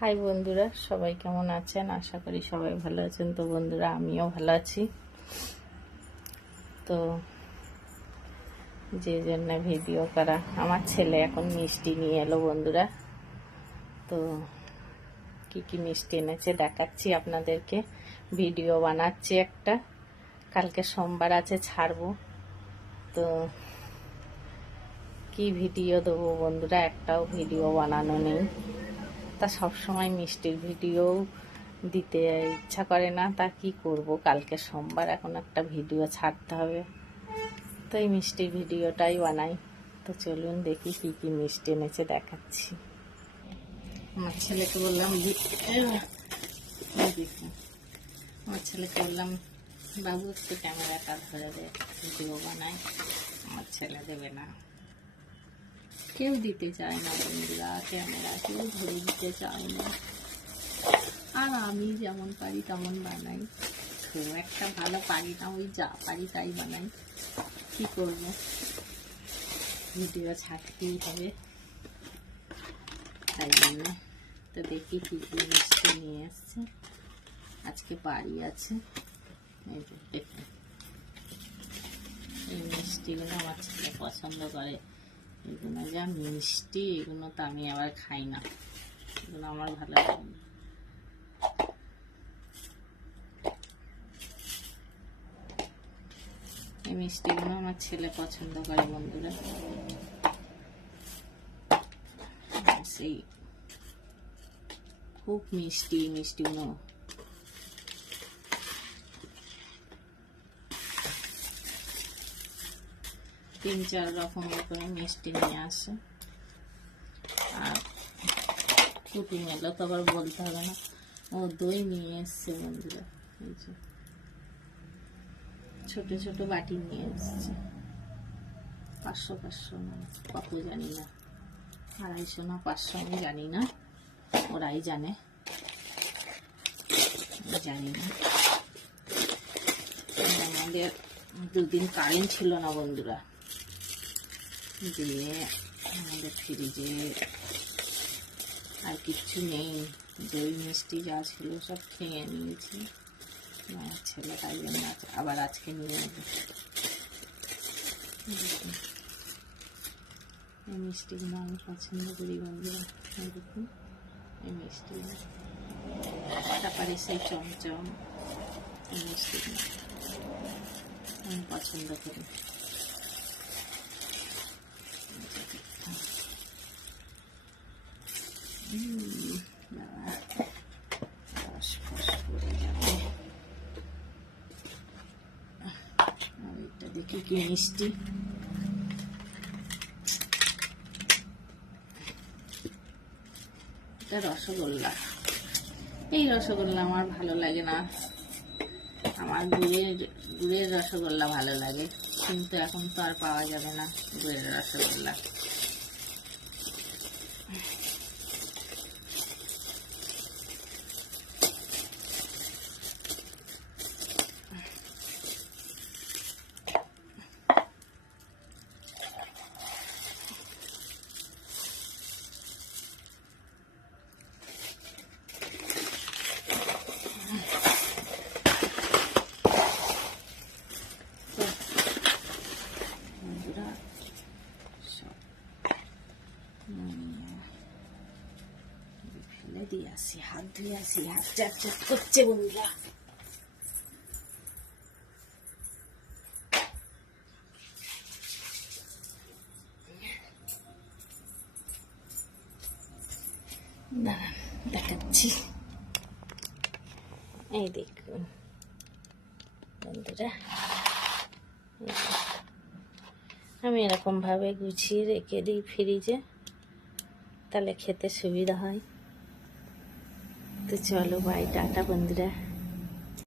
High বন্ধুরা, সবাই কেমন আছেন? আশা করি সবাই ভালো আছেন। তো বন্ধুরা, আমিও ভালো আছি। তো যে জন্য ভিডিও করা, আমার ছেলে এখন মিষ্টি নিয়ে এলো বন্ধুরা। তো কি কি মিষ্টি এনেছে দেখাচ্ছি আপনাদেরকে। ভিডিও বানাচ্ছি একটা, কালকে সোমবার আছে, ছাড়বো। তো কি ভিডিও দেবো বন্ধুরা, একটাও ভিডিও বানানো নেই। তা সবসময় মিষ্টির ভিডিও দিতে ইচ্ছা করে না, তা কি করব, কালকে সোমবার, এখন একটা ভিডিও ছাড়তে হবে। তো এই মিষ্টির ভিডিওটাই বানাই। তো চলুন দেখি কি কি মিষ্টি এনেছে দেখাচ্ছি। আমার ছেলেকে বললাম আমার ছেলেকে বললাম, বাবু একটু ক্যামেরাটা ধরে দে, ভিডিও বানাই। আমার ছেলে দেবে না, কেউ দিতে চায় না বন্ধুরা, ক্যামেরা কেউ ধরে দিতে চায় না। আর আমি যেমন পারি তেমন বানাই, খুব একটা ভালো পারি না, ওই যা পারি তাই বানাই। কি করব, ভিডিও ছাড়তেই হবে, তাই জন্য। তো দেখি কি কি মিষ্টি নিয়ে এসছে। আজকে বাড়ি আছে, এই যে দেখুন, এই মিষ্টিগুলো আমার ছেলে পছন্দ করে। এগুলো যা মিষ্টি, এগুলো তো আমি আবার খাই না, এগুলো আমার ভালো লাগে না। এই মিষ্টিগুলো আমার ছেলে পছন্দ করে বন্ধুরা। সেই খুব মিষ্টি মিষ্টিগুলো। তিন চার রকমের করে মিষ্টি নিয়ে আসে। আর কুটুম এলো তো আবার বলতে হবে না, ও দই নিয়ে এসছে বন্ধুরা। এই যে ছোট ছোট বাটি নিয়ে এসছে, 500 না কত জানি না, 250 না 500 আমি জানি না, ওরাই জানে, জানি না। আমাদের 2 দিন কারেন্ট ছিল না বন্ধুরা, দিয়ে আমাদের ফ্রিজে আর কিচ্ছু নেই, দই মিষ্টি যা ছিল সব খেয়ে নিয়েছি। আমার ছেলে তাই জন্য আবার আজকে নিয়ে নেবে। এই মিষ্টিগুলো আমি পছন্দ করি বন্ধুরা। দেখুন এই মিষ্টিগুলো, তারপরে সেই চমচম, এই মিষ্টিগুলো আমি পছন্দ করি। দেখি কি মিষ্টি, এটা রসগোল্লা। এই রসগোল্লা আমার ভালো লাগে না, আমার গুড়ের রসগোল্লা ভালো লাগে, কিন্তু এখন তো আর পাওয়া যাবে না গুড়ের রসগোল্লা। ফেলে দিয়ে আসি, হাত ধুয়ে আসি, হাত চাট চাট করছে বন্ধুরা। দেখাচ্ছি, এই দেখুন বন্ধুরা, আমি এরকম ভাবে গুছিয়ে রেখে দিই ফ্রিজে, তাহলে খেতে সুবিধা হয়। তো চলো বাই, টাটা বন্ধুরা।